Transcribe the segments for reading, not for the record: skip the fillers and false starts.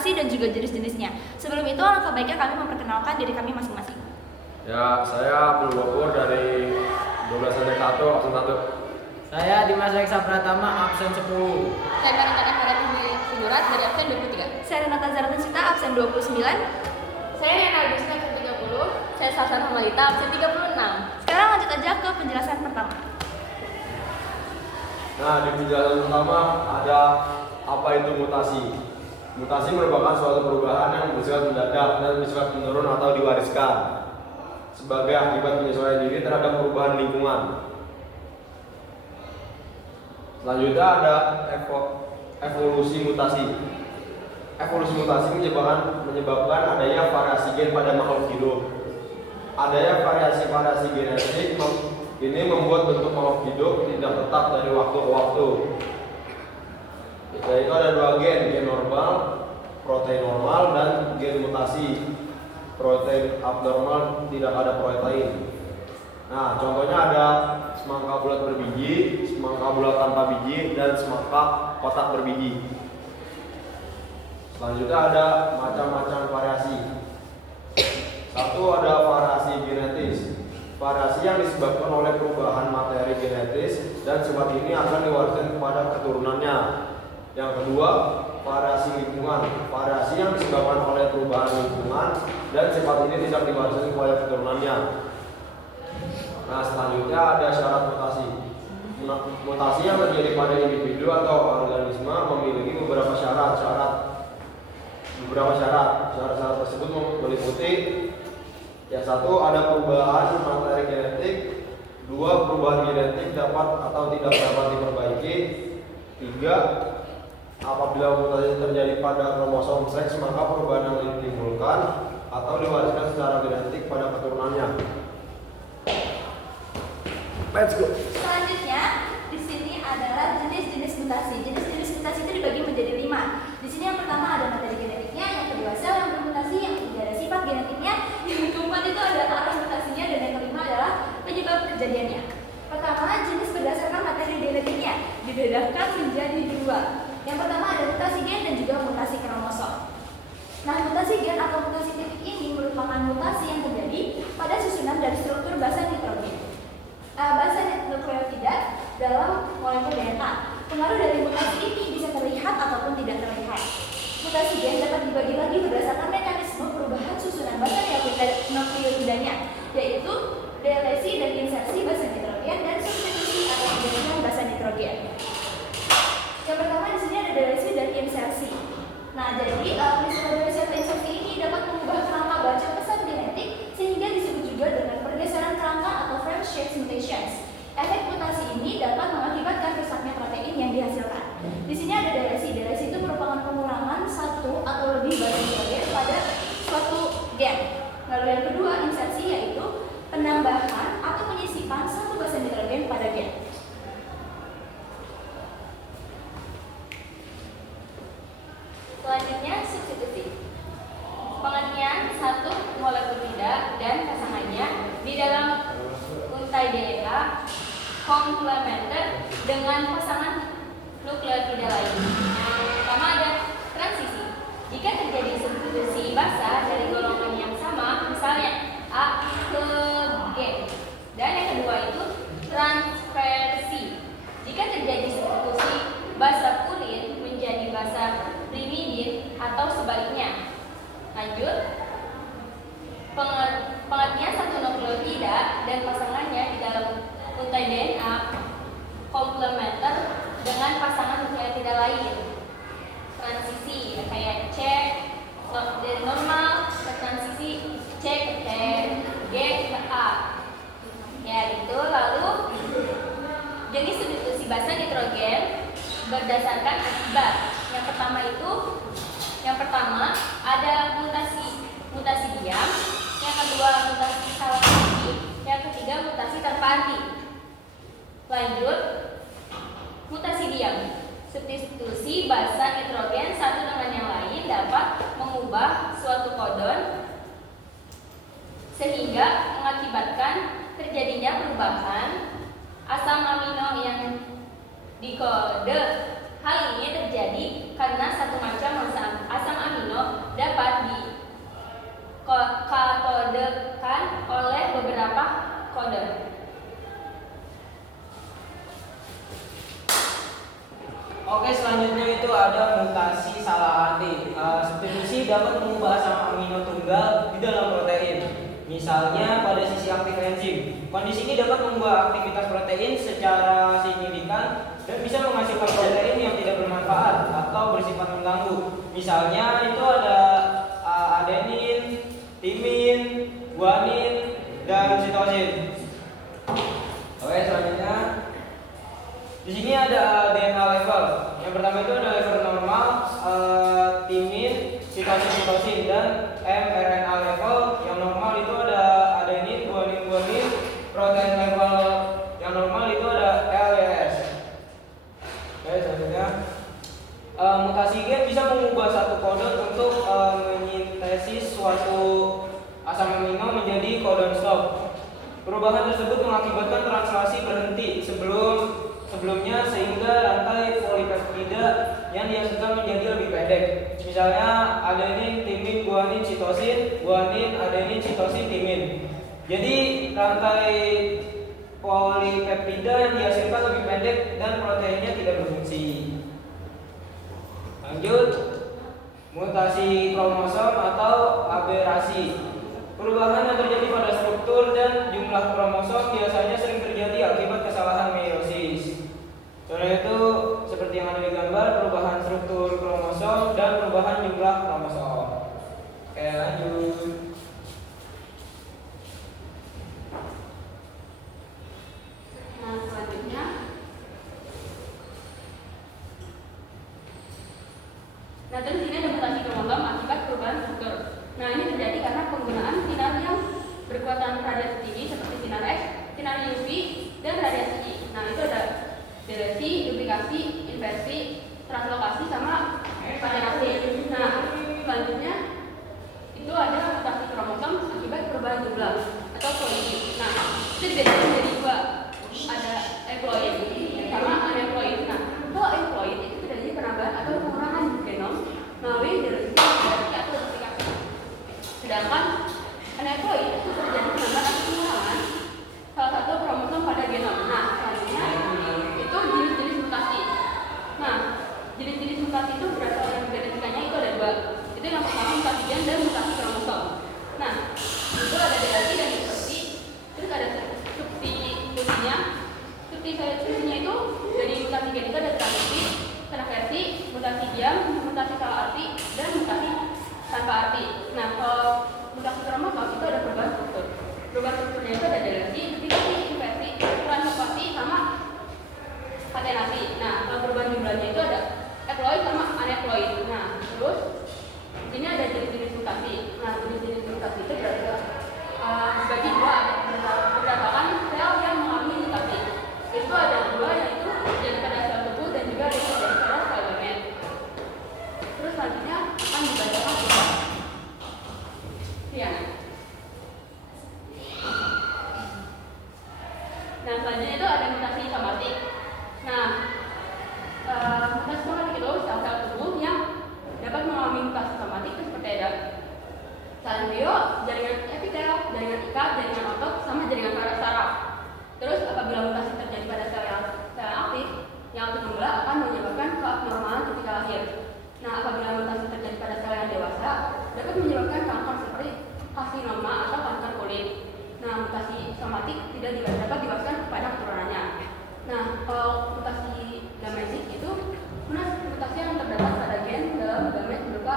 mutasi dan juga jenis-jenisnya. Sebelum itu, alangkah baiknya kami memperkenalkan diri kami masing-masing. Ya, saya Abdul Gofur dari 12 SMK 1, absen 1. Saya Dimas Reksa Pratama, absen 10. Saya Karantina Farah Figurat dari absen 23. Saya Renata Zaratusita, absen 29. Saya Yana Agustina, absen 30. Saya Salsan Hamalita, absen 36. Sekarang lanjut aja ke penjelasan pertama. Nah, di penjelasan pertama ada apa itu mutasi. Mutasi merupakan suatu perubahan yang bersifat mendadak dan bersifat menurun atau diwariskan sebagai akibat penyesuaian diri terhadap perubahan lingkungan. Selanjutnya ada evolusi mutasi. Evolusi mutasi menyebabkan adanya variasi gen pada makhluk hidup. Adanya variasi genetik ini membuat bentuk makhluk hidup tidak tetap dari waktu ke waktu. Yaitu ada 2 gen normal, protein normal, dan gen mutasi, protein abnormal, tidak ada protein. Nah, contohnya ada semangka bulat berbiji, semangka bulat tanpa biji, dan semangka kotak berbiji. Selanjutnya ada macam-macam variasi. Satu, ada variasi genetis. Variasi yang disebabkan oleh perubahan materi genetis dan sifat ini akan diwariskan kepada keturunannya. Yang kedua, variasi lingkungan. Variasi yang disebabkan oleh perubahan lingkungan dan sifat ini tidak diwariskan kepada keturunannya. Nah, selanjutnya ada syarat mutasi. Mutasi yang terjadi pada individu atau organisme memiliki beberapa syarat. Syarat tersebut meliputi: yang satu, ada perubahan materi genetik. 2, perubahan genetik dapat atau tidak dapat diperbaiki. 3, apabila mutasi terjadi pada kromosom seks, maka perubahan yang ditimbulkan atau diwariskan secara genetik pada keturunannya. Let's go. Selanjutnya, di sini adalah jenis-jenis mutasi. Jenis-jenis mutasi itu dibagi menjadi 5. Di sini yang pertama ada materi genetiknya, yang kedua sel yang bermutasi, yang ketiga ada sifat genetiknya, yang keempat itu ada arah mutasinya, dan yang kelima adalah penyebab kejadiannya. Pertama, jenis berdasarkan materi genetiknya dibedakan menjadi 2. Yang pertama ada mutasi gen dan juga mutasi kromosom. Nah, mutasi gen atau mutasi titik ini merupakan mutasi yang terjadi pada susunan dari struktur basa nitrogen. Basa nukleotida dalam molekul DNA. Pengaruh dari mutasi ini bisa terlihat ataupun tidak terlihat. Mutasi gen dapat dibagi lagi berdasarkan mekanisme perubahan susunan basa nukleotidanya, yaitu delesi dan insersi basa nitrogen dan substitusi atau penggantian basa nitrogen. Yang pertama di sini ada delesi dan insersi. Nah, jadi peristiwa delesi atau insersi ini dapat mengubah kerangka baca pesan genetik sehingga disebut juga dengan pergeseran kerangka atau frame shift mutations. Efek mutasi ini dapat mengakibatkan rusaknya protein yang dihasilkan. Di sini ada delesi. Delesi itu merupakan pengurangan satu atau lebih basa nitrogen pada suatu gen. Lalu yang kedua, insersi, yaitu penambahan atau penyisipan satu basa nitrogen pada gen. Selanjutnya, substitusi. Pengertian satu molekula dan pasangannya di dalam untai DNA komplementer dengan pasangan nukleotida lain. Pertama ada transisi. Jika terjadi substitusi basa dari golongan yang sama, misalnya A ke G. Dan yang kedua itu transversi. Jika terjadi substitusi basa purin menjadi basa primidin atau sebaliknya. Lanjut, pengertian satu nukleotida dan pasangannya di dalam untai DNA komplementer dengan pasangan nukleotida lain. Transisi ya, kayak C dari normal ke transisi C ke T, G ke A. Ya gitu. Lalu jenis substitusi basa nitrogen berdasarkan akibat. Yang pertama ada mutasi diam, yang kedua mutasi salah arti, yang ketiga mutasi tanpa arti. Lanjut, mutasi diam. Substitusi basa nitrogen satu dengan yang lain dapat mengubah suatu kodon sehingga mengakibatkan terjadinya perubahan asam amino yang dikode. Hal ini terjadi karena satu macam asam amino genom dapat dikatodekan oleh beberapa kode. Oke, selanjutnya itu ada mutasi salah arti. Substitusi dapat mengubah asam amino tunggal di dalam protein. Misalnya pada sisi aktif enzim. Kondisi ini dapat mengubah aktivitas protein secara signifikan dan bisa menghasilkan protein yang tidak bermanfaat atau bersifat mengganggu. Misalnya itu ada adenin, timin, guanin, dan sitosin. Oke, selanjutnya di sini ada DNA level. Yang pertama itu ada level normal, timin, sitosin, dan mRNA level. Yang normal itu ada adenin, guanin. Protein level yang normal itu ada LYS. Oke, selanjutnya mutasi gen bisa mengubah satu kode untuk menyintesis suatu asam amino menjadi codon stop. Perubahan tersebut mengakibatkan translasi berhenti sebelumnya sehingga rantai polipeptida yang dihasilkan menjadi lebih pendek. Misalnya adenin, timin, guanin, sitosin, guanin, adenin, sitosin, timin. Jadi rantai polipeptida yang dihasilkan lebih pendek dan proteinnya tidak berfungsi. Lanjut, mutasi kromosom atau aberasi. Perubahan yang terjadi pada struktur dan jumlah kromosom biasanya sering terjadi akibat kesalahan meiosis. Contoh itu seperti yang ada di gambar, perubahan struktur kromosom dan perubahan jumlah kromosom. Oke, lanjut. Nah, selanjutnya terus ini ada mutasi kromosom akibat perubahan struktur. Nah, ini terjadi karena penggunaan sinar yang berkekuatan radiasi tinggi seperti sinar X, sinar UV, dan radiasi I. Nah, itu ada delesi, duplikasi, inversi, translokasi, sama patenasi. Nah, selanjutnya itu ada mutasi kromosom akibat perubahan jumlah atau ploidy. Nah, itu dibedakan menjadi dua, ada haploid sama aneuploid. Nah, kalau haploid itu terjadi penambahan atau pengurangan genom melalui delesi atau duplikasi. Sedangkan aneuploid itu terjadi penambahan atau pengurangan salah satu kromosom pada genom. Nah, selanjutnya itu jenis-jenis mutasi. Nah, jenis-jenis mutasi itu berdasarkan genetikanya itu ada dua. Itu yang pertama mutasi gen dan mutasi kromosom. Nah, itu ada delesi dan inversi. Terus ada substitusinya. Substitusinya itu dari mutasi gen itu ada transversi, mutasi diam, mutasi salah arti, dan mutasi tanpa arti. Nah, kalau mutasi kromosom itu ada perubahan struktur. Perubahan strukturnya itu ada delesi, duplikasi, inversi, translokasi, sama patenasi. Nah, kalau perubahan jumlahnya itu ada haploid sama aneuploid. Nah, terus di sini ada jenis-jenis mutasi. Nah, jenis-jenis mutasi itu dibagi dua berdasarkan sel yang mengalami mutasi. Itu ada dua, yaitu jadi pada sel tubuh dan juga ada jadi pada sel gamet. Terus selanjutnya akan dibacakan oleh Riana. Nah, selanjutnya itu ada mutasi somatik. Nah, mutasi somatik itu sel-sel tubuh yang dapat mengalami mutasi somatik itu seperti ada sel embrio, jaringan epitel, jaringan ikat, jaringan otot, sama jaringan saraf. Terus apabila mutasi terjadi pada sel yang aktif, yang aktif membelah akan menyebabkan keabnormalan ketika lahir. Nah, apabila mutasi terjadi pada sel yang dewasa, dapat menyebabkan kanker seperti karsinoma atau kanker kulit. Nah, mutasi somatik tidak dapat diwariskan kepada keturunannya. Nah, kalau mutasi gametik itu mutasi yang terdapat pada gen dalam gamet berupa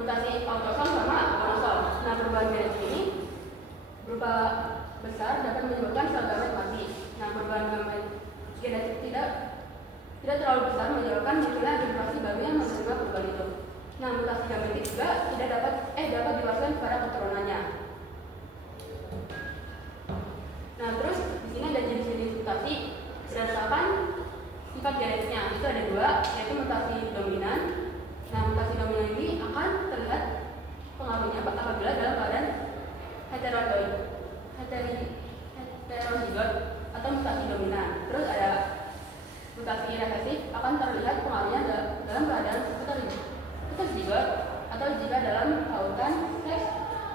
mutasi autosom sama monosom. Nah, perubahan genetik ini berupa besar dapat menyebabkan sel gamet mati. Nah, perubahan gamet genetik tidak terlalu besar menyebabkan munculnya generasi baru yang menerima perubahan itu. Nah, mutasi gametik juga tidak dapat diwariskan kepada keturunannya. Nah, terus di sini ada jenis-jenis mutasi berdasarkan sifat genetiknya. Itu ada dua, yaitu mutasi dominan. Nah, mutasi dominan ini akan terlihat pengaruhnya apabila dalam keadaan heterozigot atau mutasi dominan. Terus ada mutasi resesif akan terlihat pengaruhnya dalam keadaan heterozigot atau atau jika dalam pautan teks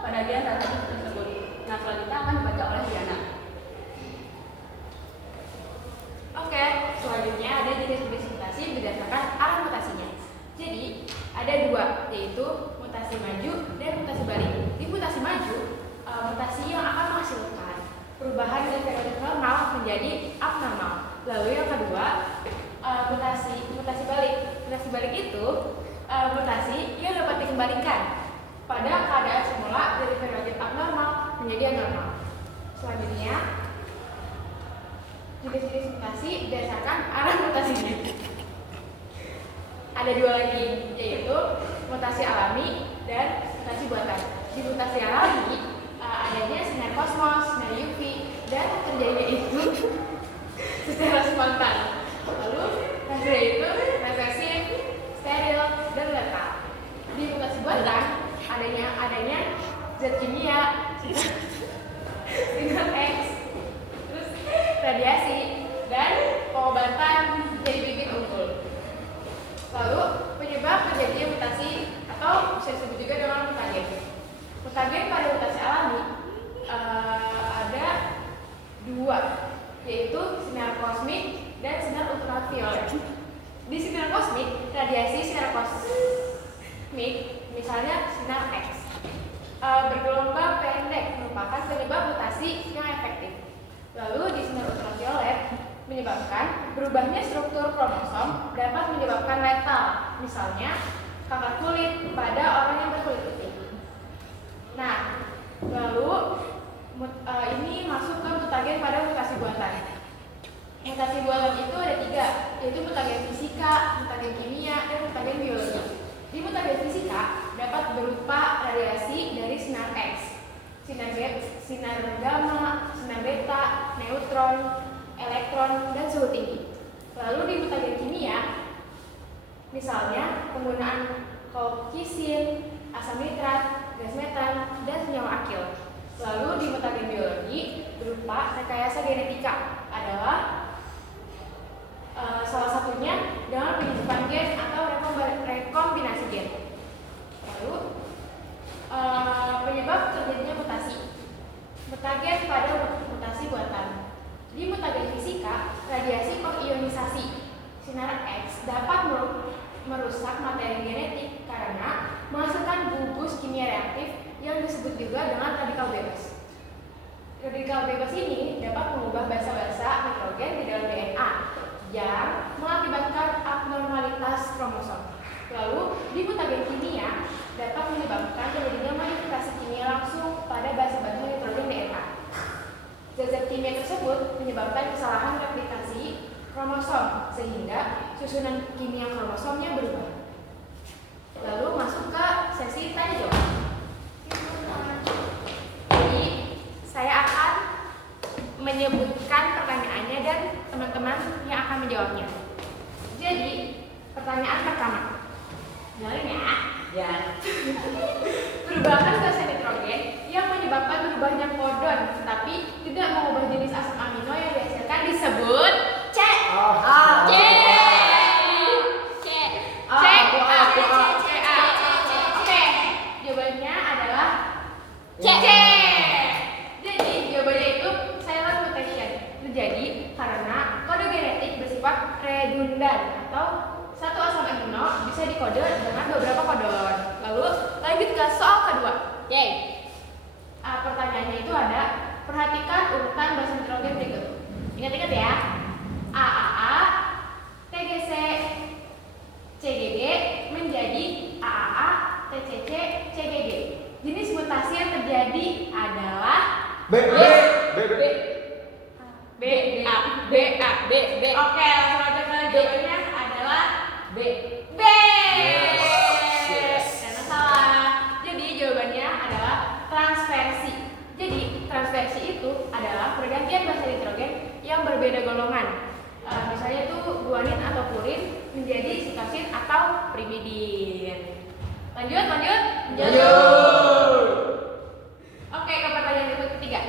pada gen relatif tersebut. Nah, selanjutnya akan dibaca oleh Diana. Oke, selanjutnya ada jenis-jenis mutasi berdasarkan arah mutasinya. Jadi, ada dua, yaitu mutasi maju dan mutasi balik. Di mutasi maju, mutasi yang akan menghasilkan perubahan dari fenotipe normal menjadi abnormal. Lalu yang kedua, mutasi balik. Mutasi balik itu mutasi yang dapat dikembalikan pada keadaan semula dari fenotipe abnormal menjadi anormal. Selanjutnya, jenis-jenis mutasi berdasarkan arah mutasinya. Ada dua lagi, yaitu mutasi alami dan mutasi buatan. Di mutasi alami adanya sinar kosmos, sinar UV, dan terjadinya itu secara spontan. Lalu hasilnya itu reversif, steril, dan letal. Di mutasi buatan adanya zat kimia, sinar X, terus radiasi, dan pengobatan jadi bibit unggul. Lalu penyebab terjadinya mutasi atau bisa disebut juga dengan mutagen. Mutagen pada mutasi alami ada dua, yaitu sinar kosmik dan sinar ultraviolet. Di sinar kosmik, radiasi sinar kosmik, misalnya sinar X, bergelombang pendek merupakan penyebab mutasi yang efektif. Lalu di sinar ultraviolet menyebabkan berubahnya struktur kromosom dapat menyebabkan letal, misalnya kanker kulit pada orang yang berkulit putih. Nah, lalu ini masuk ke mutagen pada mutasi buatan. Mutasi buatan itu ada tiga, yaitu mutagen fisika, mutagen kimia, dan mutagen biologi. Di mutagen fisika dapat berupa radiasi dari sinar X, sinar gamma, sinar beta, neutron, elektron, dan suhu tinggi. Lalu di mutagen kimia, misalnya penggunaan kolkisin, asam nitrat, gas metan, dan senyawa akil. Lalu di mutagen biologi berupa rekayasa genetika adalah salah satunya dengan penyimpanan gen atau rekombinasi gen. Lalu penyebab terjadinya mutasi. Mutagen pada mutasi buatan. Di mutagen fisika, radiasi pengionisasi sinar X dapat merusak materi genetik karena menghasilkan gugus kimia reaktif yang disebut juga dengan radikal bebas. Radikal bebas ini dapat mengubah basa-basa nitrogen di dalam DNA yang mengakibatkan abnormalitas kromosom. Lalu, di mutagen kimia dapat menyebabkan terjadinya modifikasi kimia langsung pada basa-basa nitrogen DNA. Zat-zat kimia tersebut menyebabkan kesalahan replikasi kromosom sehingga susunan kimia kromosomnya berubah. Lalu masuk ke sesi tanya jawab. Jadi saya akan menyebutkan pertanyaannya dan teman-teman yang akan menjawabnya. Jadi pertanyaan pertama, dengerin ya. Ya. Perubahan gas nitrogen yang menyebabkan berubahnya kodon tetapi tidak mengubah jenis asam amino yang dihasilkan disebut C. C. Oke, jawabannya adalah C. Jadi jawabannya itu silent mutation terjadi karena kode genetik bersifat redundan atau satu asam amino bisa dikode dengan beberapa kodon. Lalu lanjut ke soal kedua. Pertanyaannya itu ada, perhatikan urutan basa nitrogen berikut. Ingat-ingat ya. AAA, TGC, CGG menjadi AAA, TCC, CGG. Jenis mutasi yang terjadi adalah B. Oke, langsung aja ke jawabannya adalah B. Karena salah. Jadi jawabannya adalah transversi. Jadi transversi itu adalah pergantian basa nitrogen yang berbeda golongan. Misalnya itu guanin atau purin menjadi sitosin atau pirimidin. Lanjut. Oke, ke pertanyaan berikut ketiga.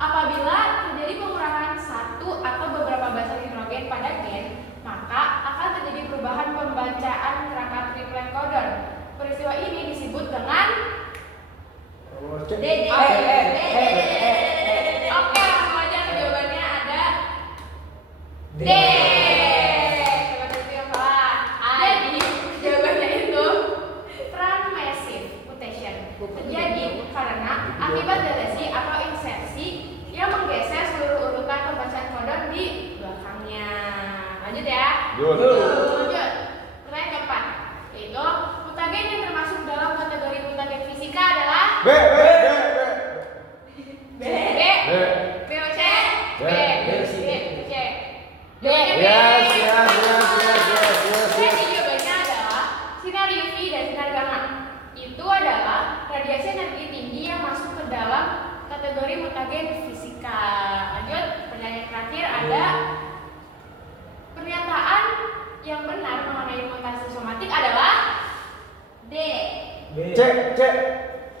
Apabila terjadi pengurangan satu atau beberapa basa nitrogen pada gen, maka akan terjadi perubahan pembacaan kerangka triplet codon. Peristiwa ini disebut Yes. Jadi jawabannya adalah sinar UV dan sinar gamma. Itu adalah radiasi energi tinggi yang masuk ke dalam kategori mutagen fisika. Lanjut, pertanyaan terakhir ada pernyataan yang benar mengenai mutasi somatik adalah D. B. C. D,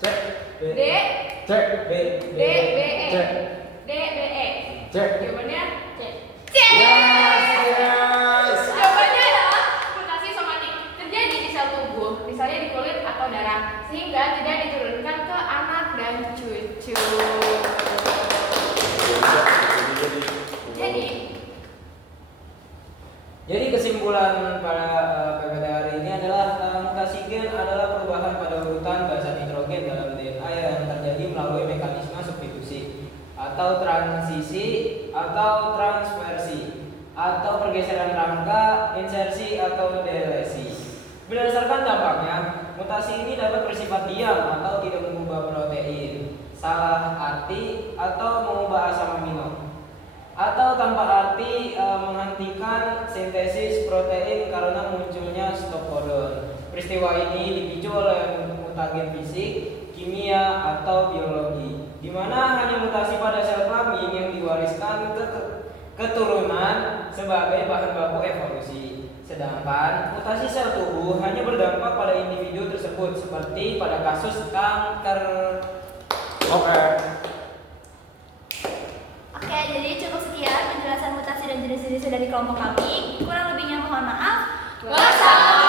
B. C. B. D, B, E. C. D, B, E. C. Jawabannya C. C. Yes. Jawabannya adalah mutasi somatik terjadi di sel tubuh, misalnya di kulit atau darah, sehingga tidak diturunkan ke anak dan cucu. Jadi kesimpulan pada PPT hari ini adalah mutasi gen adalah perubahan pada urutan basa nitrogen dalam DNA yang terjadi melalui mekanisme substitusi atau transisi atau transversi atau pergeseran rangka, insersi atau delesi. Berdasarkan dampaknya, mutasi ini dapat bersifat diam atau tidak mengubah protein, salah arti atau mengubah asam amino, atau tanpa arti menghentikan sintesis protein karena munculnya stop codon. Peristiwa ini dipicu oleh mutagen fisik, kimia, atau biologi, di mana hanya mutasi pada sel kelamin yang diwariskan ke keturunan sebagai bahan baku evolusi. Sedangkan mutasi sel tubuh hanya berdampak pada individu tersebut, seperti pada kasus kanker. Oke. Oke, jadi cukup sekian penjelasan mutasi dan jenis-jenis dari kelompok kami. Kurang lebihnya mohon maaf. Wassalamualaikum.